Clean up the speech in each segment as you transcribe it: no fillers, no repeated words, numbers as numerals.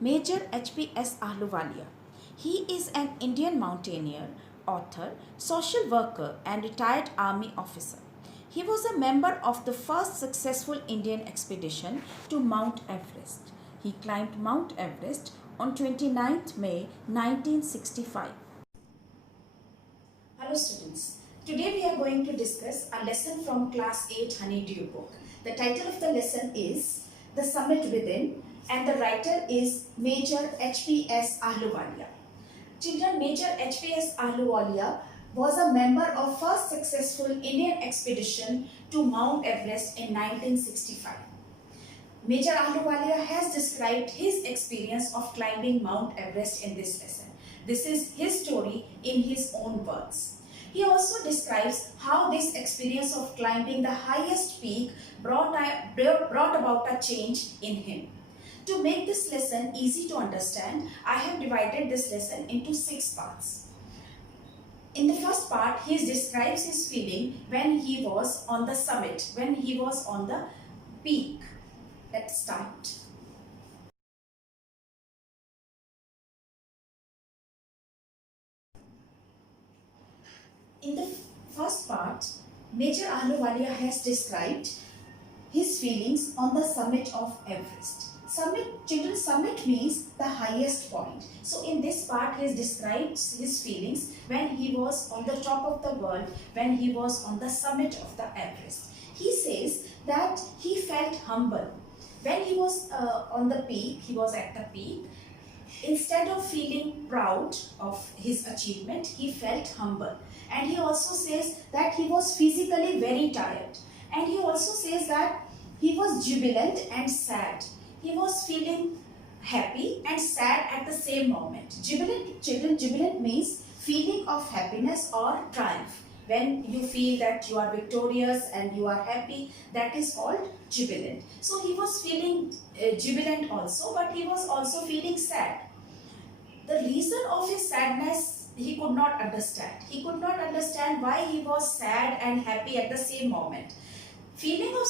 Major H.P.S. Ahluwalia. He is an Indian mountaineer, author, social worker, and retired army officer. He was a member of the first successful Indian expedition to Mount Everest. He climbed Mount Everest on 29th May 1965. Hello students, today we are going to discuss a lesson from class 8 Honeydew book. The title of the lesson is The Summit Within and the writer is Major H.P.S. Ahluwalia. Children, Major H.P.S. Ahluwalia was a member of first successful Indian expedition to Mount Everest in 1965. Major Ahluwalia has described his experience of climbing Mount Everest in this lesson. This is his story in his own words. He also describes how this experience of climbing the highest peak brought about a change in him. To make this lesson easy to understand, I have divided this lesson into 6 parts. In the first part, he describes his feeling when he was on the summit, when he was on the peak. Let's start. In the first part, Major Ahluwalia has described his feelings on the summit of Everest. Summit means the highest point. So in this part, he describes his feelings when he was on the top of the world, when he was on the summit of the Everest. He says that he felt humble. When he was on the peak, he was at the peak. Instead of feeling proud of his achievement, he felt humble. And he also says that he was physically very tired. And he also says that he was jubilant and sad. He was feeling happy and sad at the same moment. Jubilant means feeling of happiness or triumph. When you feel that you are victorious and you are happy, that is called jubilant. So he was feeling jubilant also, but he was also feeling sad. The reason of his sadness he could not understand. He could not understand why he was sad and happy at the same moment. Feeling of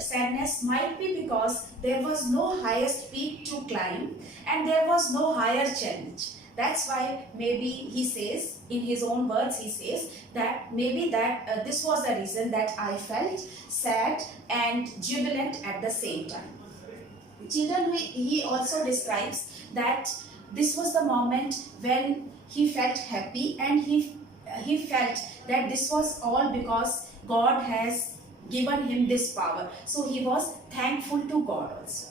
sadness might be because there was no highest peak to climb and there was no higher challenge. That's why maybe he says, in his own words, he says that maybe this was the reason that I felt sad and jubilant at the same time. Children, he also describes that this was the moment when he felt happy and he felt that this was all because God has given him this power. So he was thankful to God also.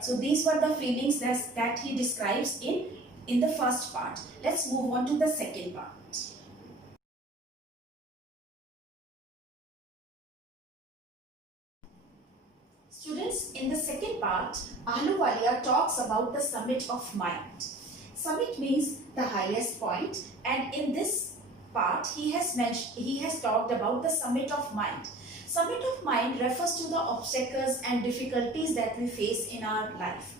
So these were the feelings that he describes in the first part. Let's move on to the second part. Students, in the second part, Ahluwalia talks about the summit of mind. Summit means the highest point, and in this part he has talked about the summit of mind. Summit of mind refers to the obstacles and difficulties that we face in our life.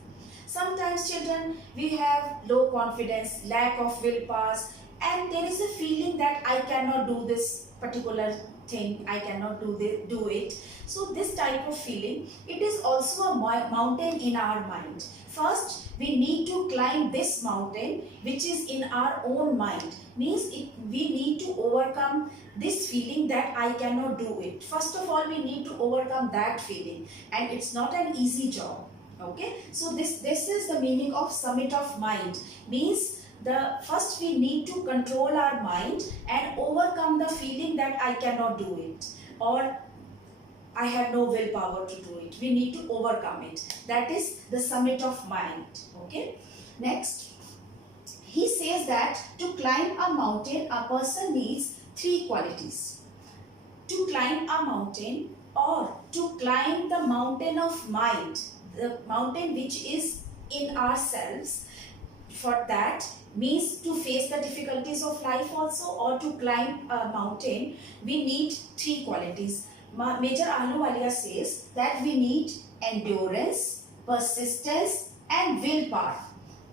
Sometimes, children, we have low confidence, lack of willpower, and there is a feeling that I cannot do this particular thing, I cannot do it. So this type of feeling, it is also a mountain in our mind. First, we need to climb this mountain which is in our own mind. Means we need to overcome this feeling that I cannot do it. First of all, we need to overcome that feeling, and it's not an easy job. Okay, so this is the meaning of summit of mind. Means first we need to control our mind and overcome the feeling that I cannot do it or I have no willpower to do it. We need to overcome it. That is the summit of mind. Okay. Next, he says that to climb a mountain, a person needs 3 qualities. To climb a mountain or to climb the mountain of mind, the mountain which is in ourselves, for that means to face the difficulties of life also, or to climb a mountain, we need 3 qualities. Major Ahluwalia says that we need endurance, persistence and willpower.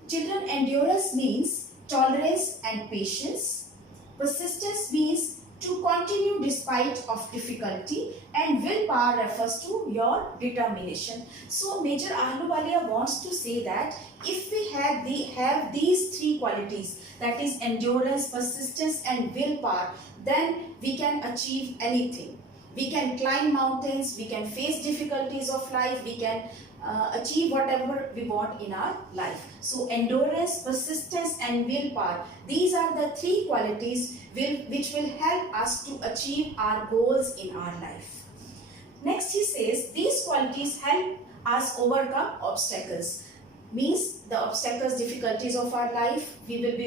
Children, endurance means tolerance and patience. Persistence means to continue despite of difficulty, and willpower refers to your determination. So Major Ahluwalia wants to say that if we have these three qualities, that is endurance, persistence and willpower, then we can achieve anything. We can climb mountains, we can face difficulties of life, we can achieve whatever we want in our life. So endurance, persistence and willpower, these are the three qualities which will help us to achieve our goals in our life. Next he says these qualities help us overcome obstacles. Means the obstacles, difficulties of our life we will be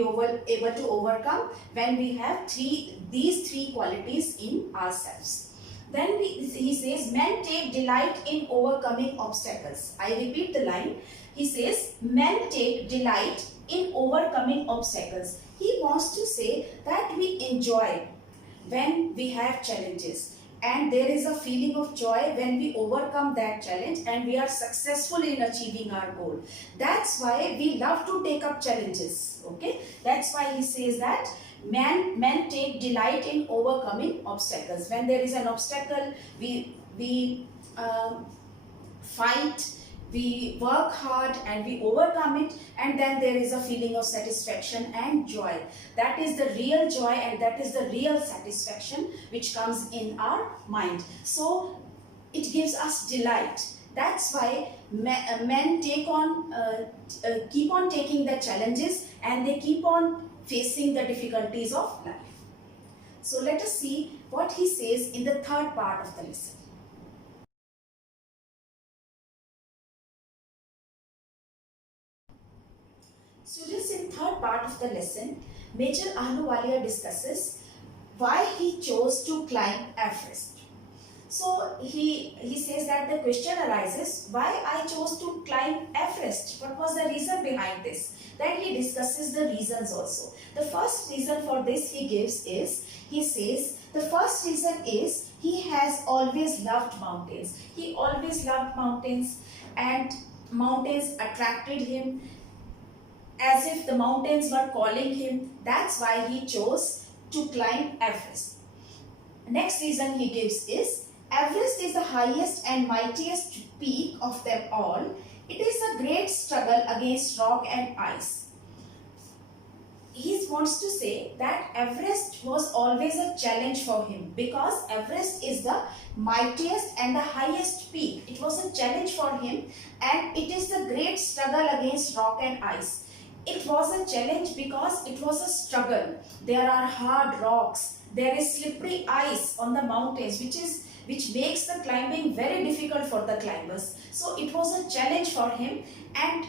able to overcome when we have these three qualities in ourselves. Then he says, men take delight in overcoming obstacles. I repeat the line. He says, men take delight in overcoming obstacles. He wants to say that we enjoy when we have challenges. And there is a feeling of joy when we overcome that challenge and we are successful in achieving our goal. That's why we love to take up challenges. Okay? That's why he says that men take delight in overcoming obstacles. When there is an obstacle, we fight, we work hard and we overcome it, and then there is a feeling of satisfaction and joy. That is the real joy and that is the real satisfaction which comes in our mind. So it gives us delight. That's why men keep on taking the challenges and they keep on facing the difficulties of life. So let us see what he says in the third part of the lesson. Students, in third part of the lesson, Major Ahluwalia discusses why he chose to climb Everest. So he says that the question arises, why I chose to climb Everest? What was the reason behind this? Then he discusses the reasons also. The first reason for this he gives is, he says, the first reason is he has always loved mountains. He always loved mountains and mountains attracted him as if the mountains were calling him. That's why he chose to climb Everest. Next reason he gives is, Everest is the highest and mightiest peak of them all. It is a great struggle against rock and ice. He wants to say that Everest was always a challenge for him because Everest is the mightiest and the highest peak. It was a challenge for him and it is the great struggle against rock and ice. It was a challenge because it was a struggle. There are hard rocks. There is slippery ice on the mountains which makes the climbing very difficult for the climbers. So it was a challenge for him, and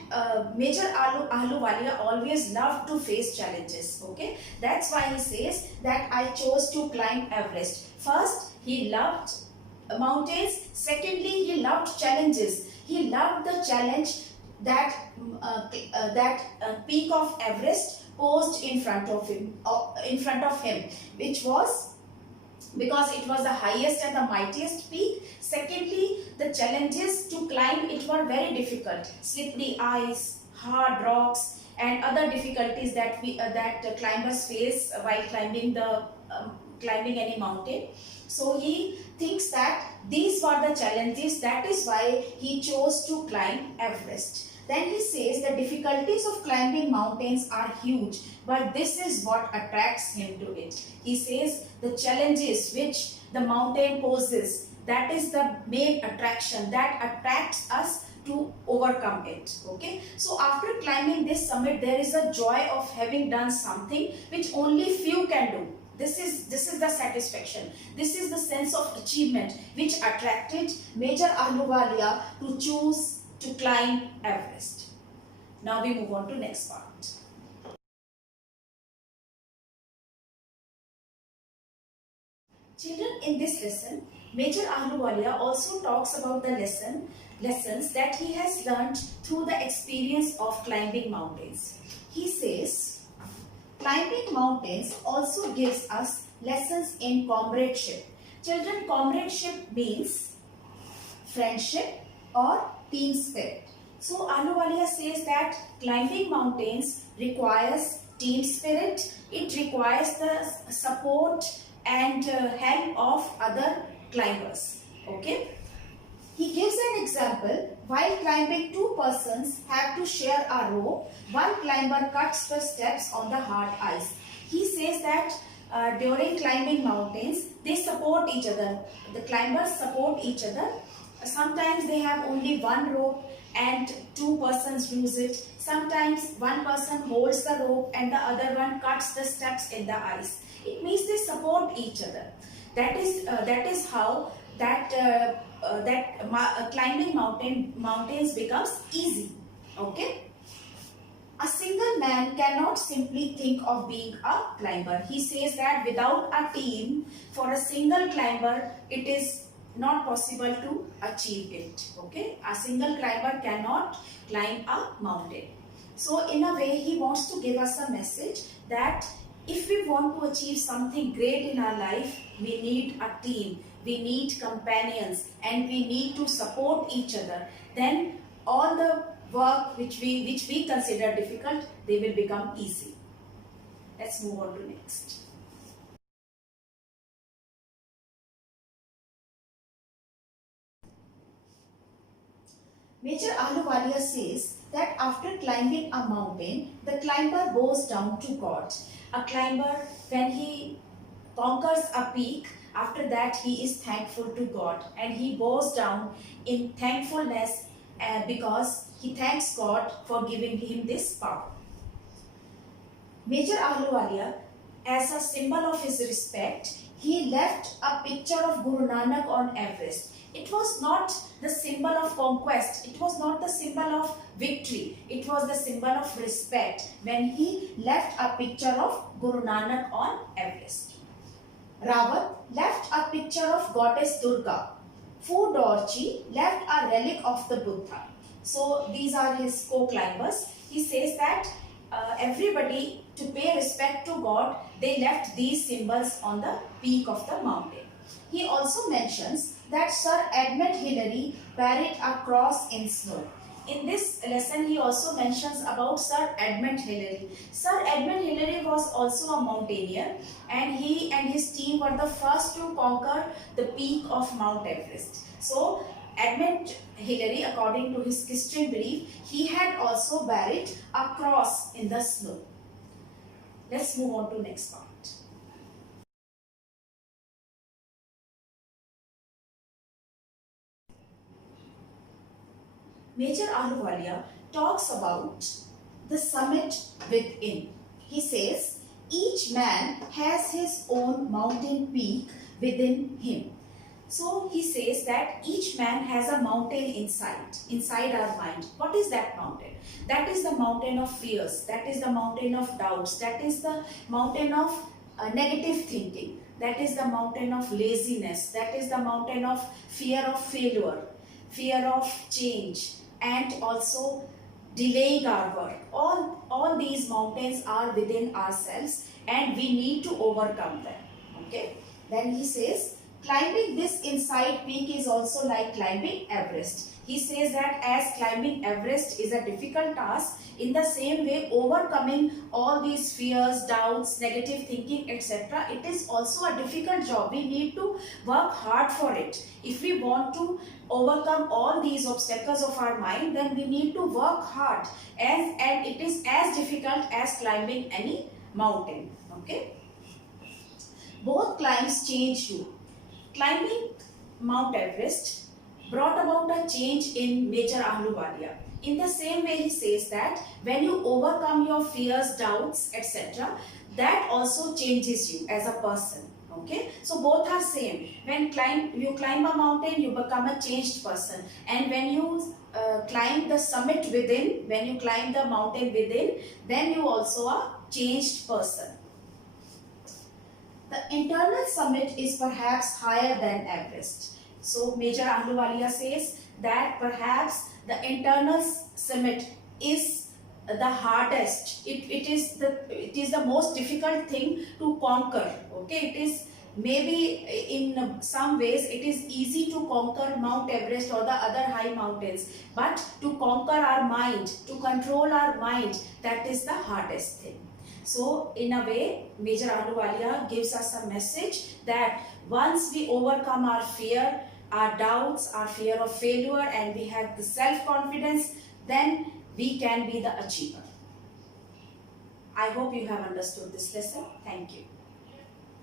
Major Ahluwalia always loved to face challenges. Okay, that's why he says that I chose to climb Everest. First, he loved mountains. Secondly, he loved challenges. He loved the challenge that peak of Everest posed in front of him, which was because it was the highest and the mightiest peak. Secondly, the challenges to climb it were very difficult. Slippery ice, hard rocks and other difficulties that climbers face while climbing any mountain. So he thinks that these were the challenges, that is why he chose to climb Everest. Then he says the difficulties of climbing mountains are huge, but this is what attracts him to it. He says the challenges which the mountain poses, that is the main attraction that attracts us to overcome it. Okay, so after climbing this summit, there is a joy of having done something which only few can do. This is the satisfaction. This is the sense of achievement which attracted Major Ahluwalia to choose to climb Everest. Now we move on to next part. Children, in this lesson, Major Ahluwalia also talks about the lessons that he has learnt through the experience of climbing mountains. He says, climbing mountains also gives us lessons in comradeship. Children, comradeship means friendship or team spirit. So Ahluwalia says that climbing mountains requires team spirit. It requires the support and help of other climbers. Okay. He gives an example. While climbing, two persons have to share a rope. One climber cuts the steps on the hard ice. He says that during climbing mountains, they support each other. The climbers support each other. Sometimes they have only one rope and two persons use it. Sometimes one person holds the rope and the other one cuts the steps in the ice. It means they support each other. That is how climbing mountains becomes easy. Okay. A single man cannot simply think of being a climber. He says that without a team, for a single climber, it is not possible to achieve it. Okay, a single climber cannot climb a mountain. So in a way, he wants to give us a message that if we want to achieve something great in our life, we need a team, we need companions, and we need to support each other. Then all the work which we consider difficult, they will become easy. Let's move on to next. Major Ahluwalia says that after climbing a mountain, the climber bows down to God. A climber, when he conquers a peak, after that he is thankful to God and he bows down in thankfulness because he thanks God for giving him this power. Major Ahluwalia, as a symbol of his respect, he left a picture of Guru Nanak on Everest. It was not the symbol of conquest, it was not the symbol of victory, it was the symbol of respect when he left a picture of Guru Nanak on Everest. Rawat left a picture of goddess Durga. Fu Dorji left a relic of the Buddha. So these are his co-climbers. He says that everybody, to pay respect to God, they left these symbols on the peak of the mountain. He also mentions that Sir Edmund Hillary buried a cross in snow. In this lesson, he also mentions about Sir Edmund Hillary. Sir Edmund Hillary was also a mountaineer and he and his team were the first to conquer the peak of Mount Everest. So, Edmund Hillary, according to his Christian belief, he had also buried a cross in the snow. Let's move on to next part. Major Ahluwalia talks about the summit within. He says, each man has his own mountain peak within him. So he says that each man has a mountain inside our mind. What is that mountain? That is the mountain of fears. That is the mountain of doubts. That is the mountain of negative thinking. That is the mountain of laziness. That is the mountain of fear of failure, fear of change, and also delaying our work. All these mountains are within ourselves and we need to overcome them. Okay. Then he says, climbing this inside peak is also like climbing Everest. He says that as climbing Everest is a difficult task, in the same way overcoming all these fears, doubts, negative thinking, etc. it is also a difficult job. We need to work hard for it. If we want to overcome all these obstacles of our mind, then we need to work hard and it is as difficult as climbing any mountain. Okay. Both climbs change you. Climbing Mount Everest brought about a change in Major Ahluwalia. In the same way, he says that when you overcome your fears, doubts, etc., that also changes you as a person. Okay, so both are same. When you climb a mountain, you become a changed person, and when you climb the summit within, when you climb the mountain within, then you also a changed person. The internal summit is perhaps higher than Everest. So Major Ahluwalia says that perhaps the internal summit is the hardest. It is the most difficult thing to conquer. Okay, it is maybe in some ways it is easy to conquer Mount Everest or the other high mountains, but to conquer our mind, to control our mind, that is the hardest thing. So in a way, Major Ahluwalia gives us a message that once we overcome our fear, our doubts, our fear of failure, and we have the self-confidence, then we can be the achiever. I hope you have understood this lesson. Thank you.